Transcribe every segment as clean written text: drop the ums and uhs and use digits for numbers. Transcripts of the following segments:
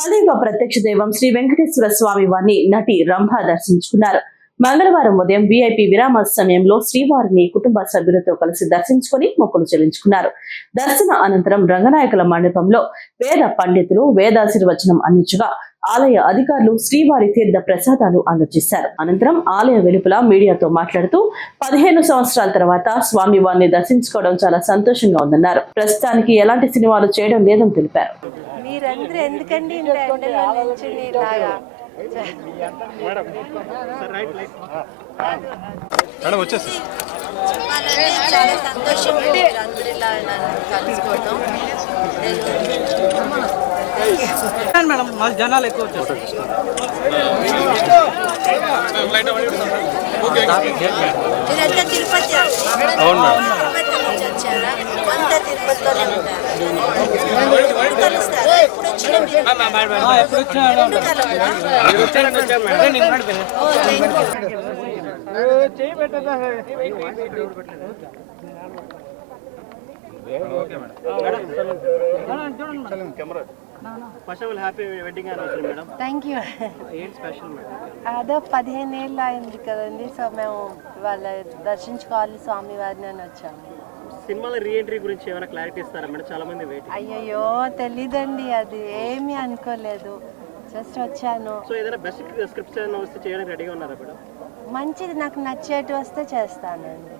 కలియుగ ప్రత్యక్ష దైవం శ్రీ వెంకటేశ్వర స్వామి వారిని నటి రంభ దర్శించుకున్నారు. మంగళవారం ఉదయం వీఐపీ విరామ సమయంలో శ్రీవారిని కుటుంబ సభ్యులతో కలిసి దర్శించుకుని మొక్కులు చెల్లించుకున్నారు. దర్శన అనంతరం రంగనాయకుల మండపంలో వేద పండితులు వేదాశీర్వచనం అందించగా ఆలయ అధికారులు శ్రీవారి తీర్థ ప్రసాదాలు అందజేశారు. అనంతరం ఆలయ వెలుపల మీడియాతో మాట్లాడుతూ 15 సంవత్సరాల తర్వాత స్వామి వారిని దర్శించుకోవడం చాలా సంతోషంగా ఉందన్నారు. ప్రస్తుతానికి ఎలాంటి సినిమాలు చేయడం లేదని తెలిపారు. మీరందరూ ఎందుకండి ఎండలో నిల్చుని ఇలాగా చాలా సంతోషం అందరూ ఇలా కలుసుకోవడం. మేడం మా జనాలు ఎక్కువ వచ్చారు. మీరంతా తిరుపతి నుంచి వచ్చారా? అంతా తిరుపతిలోనే ఉంటారు. కలుస్తారా? ఎప్పుడు థ్యాంక్ యూ. అదో 15 ఏళ్ళు అయింది కదండి. సో మేము వాళ్ళ దర్శించుకోవాలి స్వామి వారిని అని వచ్చాము. సినిమాలో రీఎంట్రీ గురించి ఏమైనా క్లారిటీ ఇస్తారా మేడం? చాలా మంది వెయిట్. అయ్యయ్యో తెలీదండి, అది ఏమీ అనుకోలేదు, జస్ట్ వచ్చాను. సో ఏదైనా బెస్ట్ స్క్రిప్ట్స్ ఏమైనా వస్తే చేయడానికి రెడీగా ఉన్నారా మేడం? మంచిది, నాకు నచ్చేటి వస్తే చేస్తానండి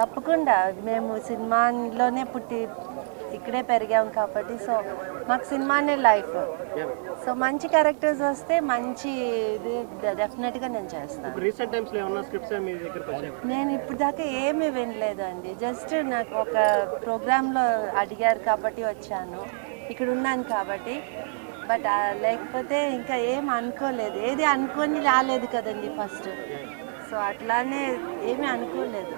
తప్పకుండా. మేము సినిమాలోనే పుట్టి ఇక్కడే పెరిగాం కాబట్టి సో మాకు సినిమానే లైఫ్. సో మంచి క్యారెక్టర్స్ వస్తే మంచి ఇది డెఫినెట్గా నేను చేస్తాను. రీసెంట్ టైమ్స్లో ఏమన్నా స్క్రిప్ట్స్ మీ దగ్గరకు వచ్చాయి? నేను ఇప్పుడు దాకా ఏమీ వినలేదండి. జస్ట్ నాకు ఒక ప్రోగ్రాంలో అడిగారు కాబట్టి వచ్చాను, ఇక్కడ ఉన్నాను కాబట్టి. బట్ లేకపోతే ఇంకా ఏం అనుకోలేదు, ఏది అనుకొని రాలేదు కదండి ఫస్ట్. సో అట్లానే ఏమీ అనుకోలేదు.